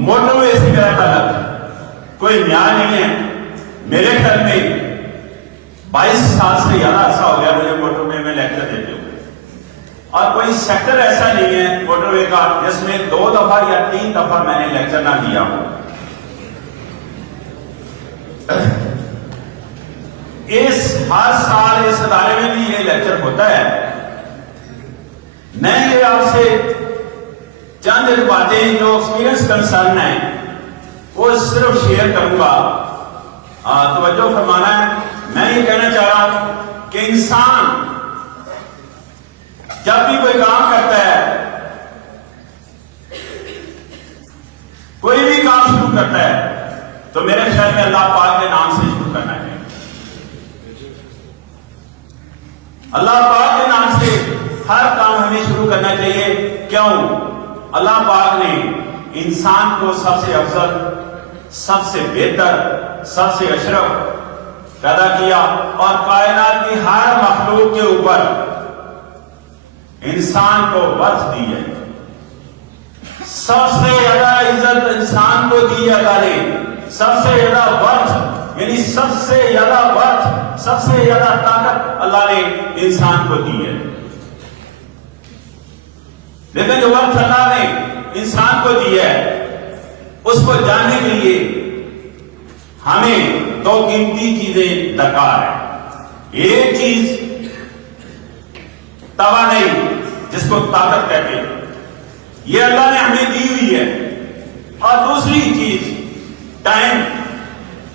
Motor وے سے میرا تعلق کوئی نیا نہیں ہے. میرے خیال میں 22 سال سے زیادہ عرصہ ہو گیا مجھے موٹر وے میں لیکچر دیتے ہوئے, اور کوئی سیکٹر ایسا نہیں ہے موٹر وے کا جس میں 2 دفعہ یا 3 دفعہ میں نے لیکچر نہ دیا ہوں. ہر سال اس ادارے میں بھی یہ لیکچر ہوتا ہے. میں یہ آپ سے چند باتیں جو ایکسپیرینس کنسرن ہیں وہ صرف شیئر کروں گا. توجہ فرمانا ہے. میں یہ کہنا چاہ رہا ہوں کہ انسان جب بھی کوئی کام کرتا ہے, کوئی بھی کام شروع کرتا ہے, تو میرے خیال میں اللہ پاک کے نام سے شروع کرنا ہے. اللہ پاک کے نام سے ہر کام ہمیں شروع کرنا چاہیے. کیوں؟ اللہ پاک نے انسان کو سب سے افضل, سب سے بہتر, سب سے اشرف پیدا کیا, اور کائنات کی ہر مخلوق کے اوپر انسان کو ورث دی ہے. سب سے زیادہ عزت انسان کو دی ہے اللہ نے. سب سے زیادہ ورث یعنی سب سے زیادہ ورث, سب سے زیادہ طاقت اللہ نے انسان کو دی ہے. لیکن جو ورث اللہ نے انسان کو دی ہے اس کو جاننے کے لیے ہمیں 2 قیمتی چیزیں درکار ہیں. ایک چیز توانائی جس کو طاقت کہتے ہیں, یہ اللہ نے ہمیں دی ہوئی ہے. اور دوسری چیز ٹائم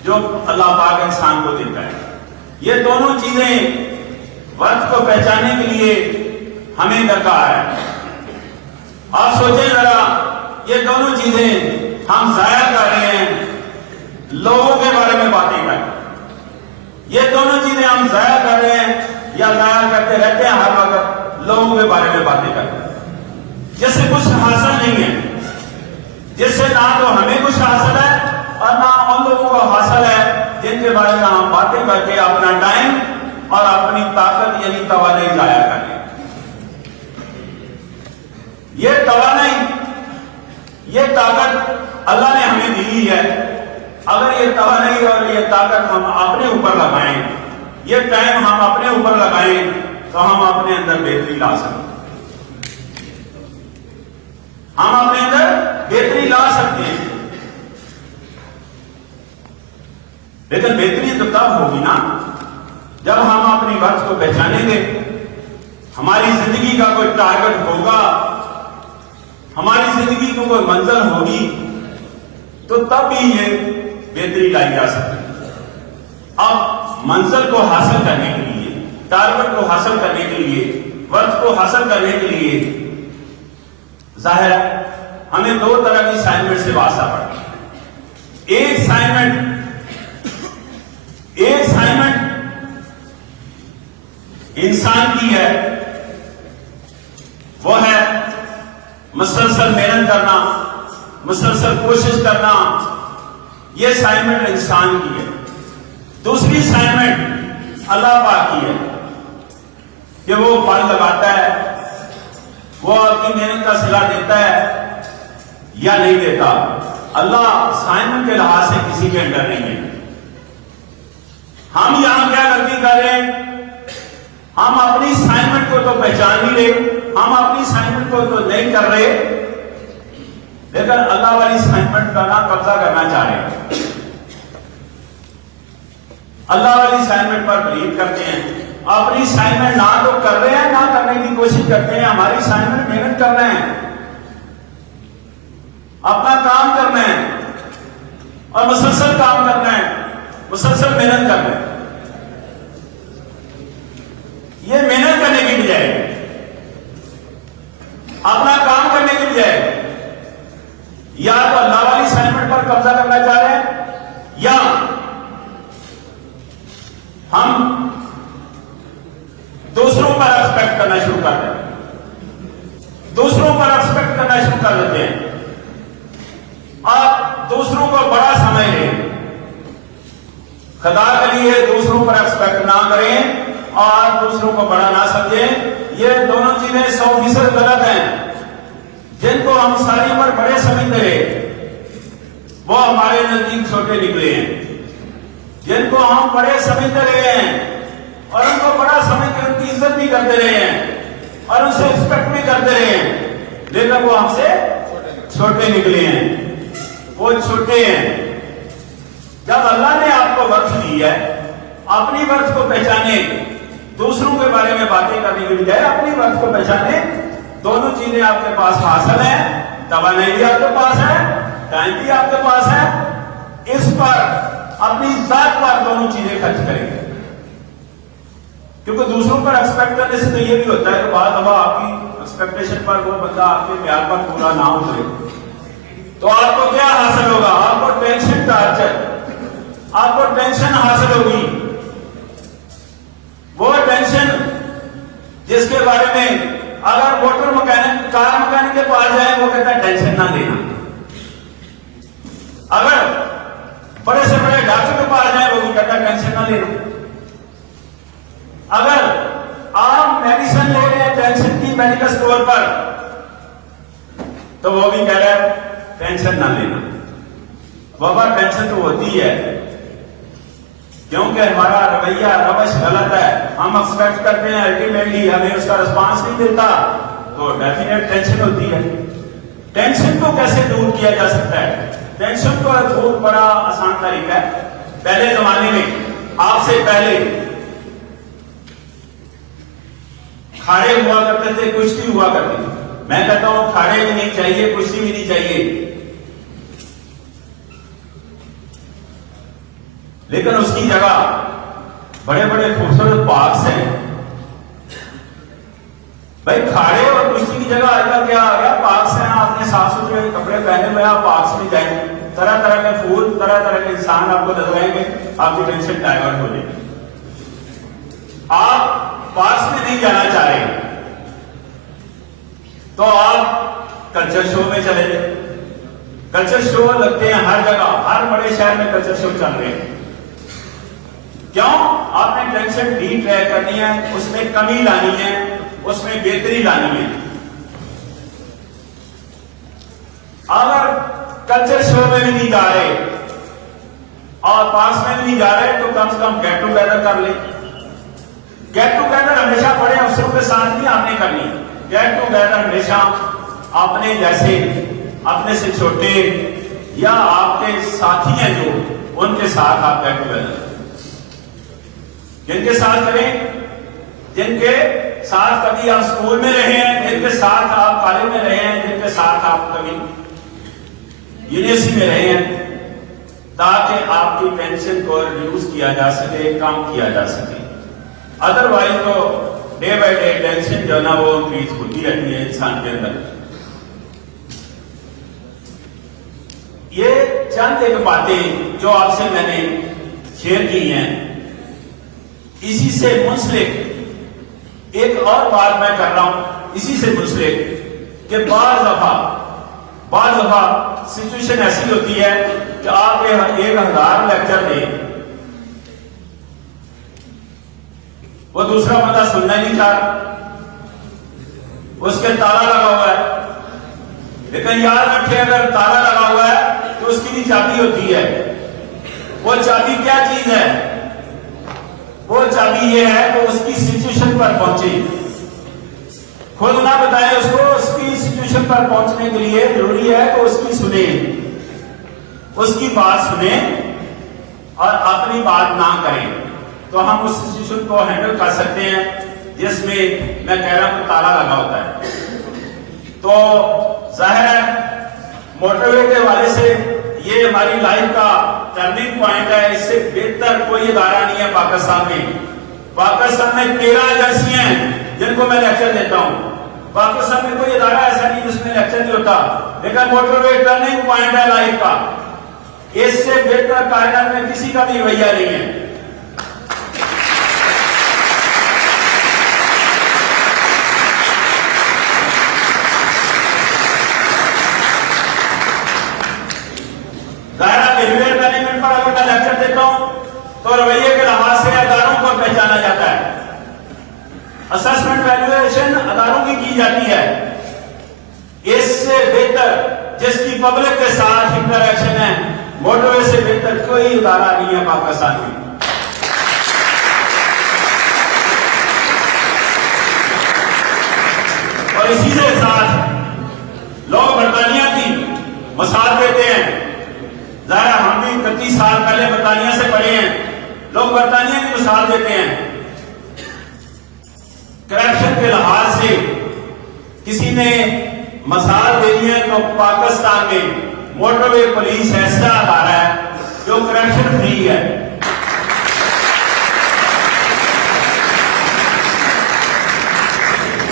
جو اللہ پاک انسان کو دیتا ہے. یہ دونوں چیزیں وقت کو پہچاننے کے لیے ہمیں درکار ہے. آپ سوچیں ذرا, یہ دونوں چیزیں ہم ضائع کر رہے ہیں لوگوں کے بارے میں باتیں کر کے. یہ دونوں چیزیں ہم ضائع کر رہے ہیں یا ضائع کرتے رہتے ہیں ہر وقت لوگوں کے بارے میں باتیں کرتے ہیں, جس سے کچھ حاصل نہیں ہے, جس سے نہ تو ہمیں کچھ حاصل ہے اور نہ ان لوگوں کو حاصل ہے جن کے بارے میں ہم باتیں کر کے اپنا ٹائم اور اپنی طاقت یعنی توانائی ضائع کر رہے ہیں. یہ توانائی, یہ طاقت اللہ نے ہمیں دی ہے. اگر یہ توانائی اور یہ طاقت ہم اپنے اوپر لگائیں, یہ ٹائم ہم اپنے اوپر لگائیں, تو ہم اپنے اندر بہتری لا سکتے ہیں. ہم اپنے اندر بہتری لا سکتے ہیں. لیکن بہتری تو تب ہوگی نا جب ہم اپنی وقت کو پہچانیں گے. ہماری زندگی کا کوئی ٹارگٹ ہوگا, ہماری زندگی کو کوئی منزل ہوگی, تو تب بھی یہ بہتری لائی جا سکتی ہے. اب منزل کو حاصل کرنے کے لیے, ٹارگٹ کو حاصل کرنے کے لیے, وقت کو حاصل کرنے کے لیے ظاہر ہے ہمیں 2 طرح کی اسائنمنٹ سے واسطہ پڑتا ہے. ایک اسائنمنٹ انسان کی ہے, وہ ہے مسلسل محنت کرنا, مسلسل کوشش کرنا. یہ اسائنمنٹ انسان کی ہے. دوسری اسائنمنٹ اللہ پاک کی ہے کہ وہ پھل لگاتا ہے, وہ آپ کی محنت کا صلہ دیتا ہے یا نہیں دیتا. اللہ اسائنمنٹ کے لحاظ سے کسی کے اندر نہیں ہے. ہم یہاں کیا غلطی کر رہے ہیں, ہم اپنی اسائنمنٹ کو تو پہچان نہیں رہے, ہم اپنی اسائنمنٹ کو تو نہیں کر رہے, لیکن اللہ والی اسائنمنٹ کا نہ قبضہ کرنا چاہ رہے ہیں. اللہ والی اسائنمنٹ پر بلیو کرتے ہیں. اپنی اسائنمنٹ نہ تو کر رہے ہیں, نہ کرنے کی کوشش کرتے ہیں. ہماری اسائنمنٹ محنت کرنا ہے, اپنا کام کرنا ہے, اور مسلسل کام کرنا ہے, مسلسل محنت کرنا ہے. یہ محنت کرنے کی بجائے, اپنا کام کرنے کی بجائے, یا تو اللہ والی اسائنمنٹ پر قبضہ کرنا چاہ رہے ہیں, یا ہم دوسروں پر ایکسپیکٹ کرنا شروع کر دیتے ہیں. دوسروں پر ایکسپیکٹ کرنا شروع کر دیتے ہیں اور دوسروں کو بڑا سمجھ رہے ہیں. خدا کے لیے دوسروں پر ایکسپیکٹ نہ کریں اور دوسروں کو بڑا نہ سمجھیں. یہ دونوں چیزیں 100% غلط ہیں. جن کو ہم ساری عمر بڑے سمجھتے رہے, وہ ہمارے نزدیک چھوٹے نکلے ہیں، جن کو ہم بڑے سمجھتے رہے ہیں اور ان کو بڑا سمجھ کے ان کی عزت بھی کرتے رہے ہیں اور ان سے ایکسپیکٹ بھی کرتے رہے ہیں، لیکن وہ ہم سے چھوٹے نکلے ہیں، وہ چھوٹے ہیں۔ جب اللہ نے آپ کو وقت دی ہے، اپنی وقت کو پہچانے، دوسروں کے بارے میں باتیں کرنے کے بجائے اپنی وقت کو پہچانے۔ دونوں چیزیں آپ کے پاس حاصل ہیں، توانائی بھی آپ کے پاس ہے، ٹائم بھی آپ کے پاس ہے، اس پر اپنی ذات پر دونوں چیزیں خرچ کریں گے، کیونکہ دوسروں پر ایکسپیکٹ کرنے سے تو یہ بھی ہوتا ہے کہ بعض دفعہ آپ کی ایکسپیکٹیشن پر وہ بندہ آپ کے پیار پر پورا نہ اترے، تو آپ کو کیا حاصل ہوگا؟ آپ کو ٹینشن ٹارچر، آپ کو ٹینشن حاصل ہوگی، وہ ٹینشن جس کے بارے میں اگر موٹر مکینک، کار مکینک کے پاس جائیں وہ کہتا ہے ٹینشن نہ لینا، اگر بڑے سے بڑے ڈاکٹر کے پاس جائیں وہ بھی کہتا ہے ٹینشن نہ لینا، اگر آپ میڈیسن لے رہے ہیں ٹینشن کی میڈیکل اسٹور پر تو وہ بھی کہہ رہا ہے ٹینشن نہ لینا۔ بابا ٹینشن تو ہوتی ہے کیونکہ ہمارا رویہ روش غلط ہے، ہم ایکسپیکٹ کرتے ہیں الٹیمیٹلی ہمیں اس کا رسپانس نہیں ملتا تو ڈیفینیٹ ٹینشن ہوتی ہے۔ ٹینشن کو کیسے دور کیا جا سکتا ہے؟ ٹینشن کو دور بڑا آسان طریقہ ہے۔ پہلے زمانے میں، آپ سے پہلے کھاڑے ہوا کرتے تھے، کشتی ہوا کرتی تھی۔ میں کہتا ہوں کھاڑے بھی نہیں چاہیے، کشتی بھی نہیں چاہیے، لیکن اس کی جگہ بڑے بڑے خوبصورت پارکس ہیں۔ بھائی کھاڑے اور کشتی کی جگہ آج کل کیا آ گیا؟ پارکس ہیں، آپ نے صاف ستھرے کپڑے پہنے ہوئے آپ پارکس میں جائیں، طرح طرح کے پھول، طرح طرح کے انسان آپ کو نظر آئیں گے، آپ کی ٹینشن ڈائیورٹ ہو جائے گی۔ آپ پارکس میں نہیں جانا چاہ رہے تو آپ کلچر شو میں چلے جائیں۔ کلچر شو لگتے ہیں ہر جگہ، ہر بڑے شہر میں کلچر شو چل رہے ہیں۔ کیوں؟ آپ نے ٹینشن ڈی ٹریک کرنی ہے، اس میں کمی لانی ہے، اس میں بہتری لانی ہے۔ اگر کلچر شو میں بھی نہیں جا رہے اور پارکس میں بھی نہیں جا رہے تو کم سے کم گیٹ ٹوگیدر کر لیں۔ گیٹ ٹوگیدر ہمیشہ بڑے افسروں کے ساتھ نہیں آپ نے کرنی، گیٹ ٹوگیدر ہمیشہ اپنے جیسے، اپنے سے چھوٹے یا آپ کے ساتھی ہیں جو، ان کے ساتھ آپ گیٹ ٹوگیدر، جن کے ساتھ کریں، جن کے ساتھ کبھی آپ اسکول میں رہے ہیں، جن کے ساتھ آپ کالج میں رہے ہیں، جن کے ساتھ آپ کبھی یونیورسٹی میں رہے ہیں، تاکہ آپ کی ٹینشن کو ریڈیوس کیا جا سکے، کم کیا جا سکے۔ ادروائز تو ڈے بائی ڈے ٹینشن جو ہے نا وہ انکریز ہوتی رہتی ہے انسان کے اندر۔ یہ چند ایک باتیں جو آپ سے میں نے شیئر کی ہیں، اسی سے منسلک ایک اور بات میں کر رہا ہوں، اسی سے منسلک کہ بعض دفعہ سچویشن ایسی ہوتی ہے کہ آپ 1000 لیکچر دیں، وہ دوسرا بندہ سننا نہیں چاہتا، اس کے تالا لگا ہوا ہے، لیکن یاد رکھیں اگر تالا لگا ہوا ہے تو اس کی بھی چابی ہوتی ہے۔ وہ چابی کیا چیز ہے؟ وہ چابی یہ ہے کہ اس کی سچویشن پر پہنچے، خود نہ بتائیں اس کو، اس کی سچویشن پر پہنچنے کے لیے ضروری ہے کہ اس کی سنیں، اس کی بات سنیں اور اپنی بات نہ کریں، تو ہم اس سچویشن کو ہینڈل کر سکتے ہیں جس میں میں کہہ رہا ہوں کہ تالا لگا ہوتا ہے۔ تو ظاہر ہے موٹر وے کے حوالے سے یہ ہماری لائف کا ٹرننگ پوائنٹ ہے، اس سے بہتر کوئی ادارہ نہیں ہے پاکستان میں۔ پاکستان میں 13 ایجنسیاں ہیں جن کو میں لیکچر دیتا ہوں، پاکستان میں کوئی ادارہ ایسا نہیں جس میں لیکچر نہیں ہوتا، لیکن موٹر وے ٹرننگ پوائنٹ ہے لائف کا، اس سے بہتر کائنات میں کسی کا بھی رویہ نہیں ہے۔ بہیویئر مینجمنٹ پر اگر میں لیکچر دیتا ہوں تو رویے کے لحاظ سے اداروں کو پہچانا جاتا ہے، اسسمنٹ ویلیویشن اداروں کی جاتی ہے، اس سے بہتر جس کی پبلک کے ساتھ انٹریکشن ہے موٹر وے سے بہتر کوئی ادارہ نہیں ہے پاکستان میں. اور اسی کے ساتھ لوگ برطانیہ کی مثال دیتے ہیں. ظاہر ہم بھی 31 سال پہلے برطانیہ سے پڑھے ہیں. لوگ برطانیہ کی مثال دیتے ہیں. کرپشن کے لحاظ سے کسی نے مثال دینی ہے تو پاکستان میں موٹر وے پولیس ایسا ادارہ ہے جو کرپشن فری ہے.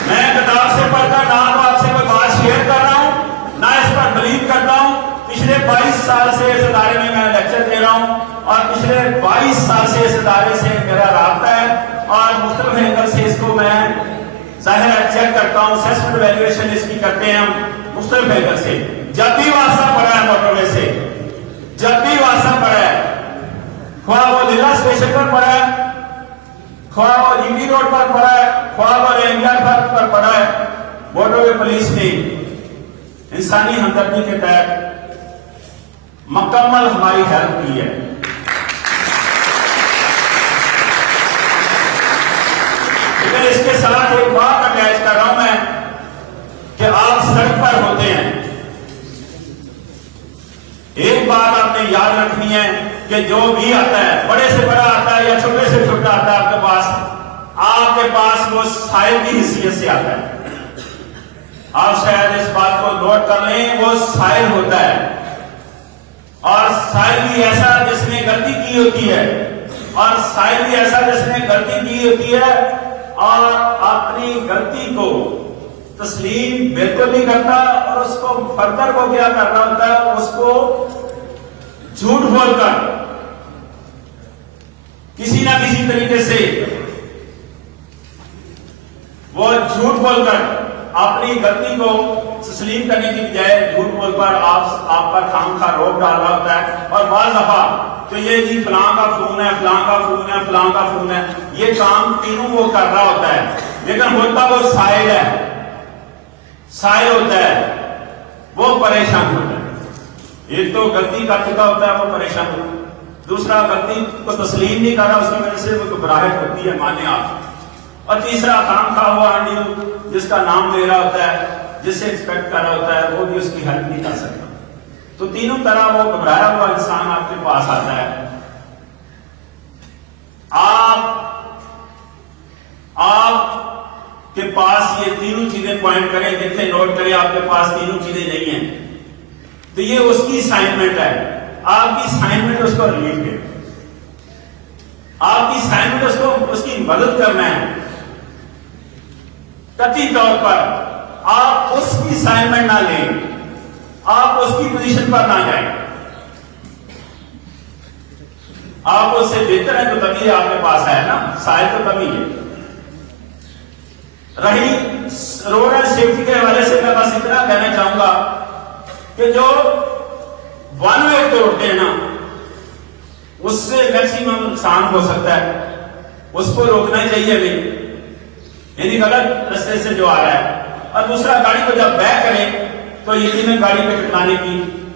میں کتاب سے پڑھتا نہ تو آپ سے کوئی بات شیئر کر رہا ہوں نہ اس پر بلیو کرتا ہوں. پچھلے 22 سال سے اس ادارے میں لیکچر دے رہا ہوں اور پچھلے 22 سال سے اس ادارے سے میرا رابطہ ہے اور مختلف اینگل سے اس کو میں ظاہر ہے چیک کرتا ہوں. اسیسمنٹ ویلیویشن اس کی کرتے ہیں ہم مختلف اینگل سے. جب بھی واسطہ پڑا ہے موٹر وے سے, جب بھی واسطہ پڑا ہے, خواہ وہ لیلا اسٹیشن پر پڑا ہے, خواہ وہ جی ٹی روڈ پر پڑا ہے, خواہ وہ رینگیا پر پڑا ہے, موٹر وے پولیس نے انسانی ہمدردی کے تحت مکمل ہماری ہیلپ کی ہے. لیکن اس کے ساتھ ایک بات اٹیچ کر رہا ہوں میں کہ آپ سڑک پر ہوتے ہیں. ایک بات آپ نے یاد رکھنی ہے کہ جو بھی آتا ہے, بڑے سے بڑا آتا ہے یا چھوٹے سے چھوٹا آتا ہے آپ کے پاس وہ سائل کی حیثیت سے آتا ہے. آپ شاید اس بات کو نوٹ کر لیں, وہ سائل ہوتا ہے اور سائل بھی ایسا جس نے غلطی کی ہوتی ہے, اور سائل بھی ایسا جس نے غلطی کی ہوتی ہے اور اپنی غلطی کو تسلیم بالکل نہیں کرتا اور اس کو فردر کو کیا کرنا ہوتا ہے, اس کو جھوٹ بول کر کسی نہ کسی طریقے سے وہ جھوٹ بول کر اپنی غلطی کو تسلیم کرنے کی بجائے جھوٹ بول کر آپ پر خام خواہ روپ ڈال رہا ہوتا ہے. اور بعض دفعہ تو یہ جی فلاں کا فون ہے, فلاں کا فون ہے, فلاں کا فون ہے, یہ کام تینوں وہ کر رہا ہوتا ہے لیکن ہوتا وہ سائل ہے, سائل ہوتا ہے, وہ پریشان ہوتا ہے. ایک تو غلطی کر چکا ہوتا ہے وہ پریشان ہوتا ہے, دوسرا غلطی کو تسلیم نہیں کر رہا, اس کی وجہ سے وہ گھبراہٹ ہوتی ہے, مانے آپ. اور تیسرا خام خواہ وہ آنڈی جس کا نام لے رہا ہوتا ہے, جس سے ایکسپیکٹ کر رہا ہوتا ہے, وہ بھی اس کی ہیلپ نہیں کر سکتا. تو تینوں طرح وہ گھبرایا ہوا انسان آپ کے پاس آتا ہے. آپ کے پاس یہ تینوں چیزیں پوائنٹ کریں, دیکھیں, نوٹ کریں, آپ کے پاس تینوں چیزیں نہیں ہیں تو یہ اس کی اسائنمنٹ ہے. آپ کی اسائنمنٹ اس کو ریلیف کریں, آپ کی اسائنمنٹ اس کی مدد کرنا ہے. قطعی طور پر آپ اس کی اسائنمنٹ نہ لیں, آپ اس کی پوزیشن پر نہ جائیں. آپ اس سے بہتر ہے تو تبھی آپ کے پاس ہے نا, سائل تو تبھی ہے. رہی روڈ اینڈ سیفٹی کے حوالے سے میں بس اتنا کہنا چاہوں گا کہ جو ون وے توڑتے ہیں نا, اس سے میکسیمم نقصان ہو سکتا ہے, اس کو روکنا چاہیے ہمیں, یعنی غلط رستے سے جو آ رہا ہے. اور دوسرا, گاڑی کو جب بیک کریں تو یقیناً گاڑی پہ ٹکرانے کی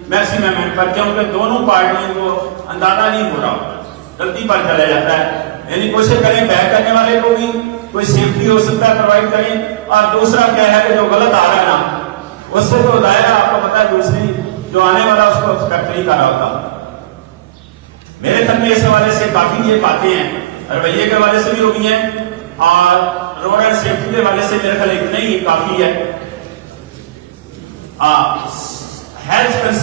میکسیمم پر, کیونکہ دونوں پارٹیوں کو اندازہ نہیں ہو رہا ہوتا, غلطی پر چلا جاتا ہے. یعنی کوشش کریں بیک کرنے والے کو بھی کوئی سیفٹی ہو سکتا ہے پرووائڈ کریں. اور دوسرا کیا ہے کہ جو غلط آ رہا ہے نا, اس سے تو دائرہ آپ کو پتا ہے دوسری جو آنے والا اس کو ایکسپیکٹ نہیں کر رہا ہوتا. میرے خیال میں اس حوالے سے کافی یہ باتیں ہیں, رویے کے حوالے سے بھی ہوگی ہیں, اور روڈ اینڈ سیفٹی کے حوالے سے میرے خیال اتنا ہی کافی ہے. Health concern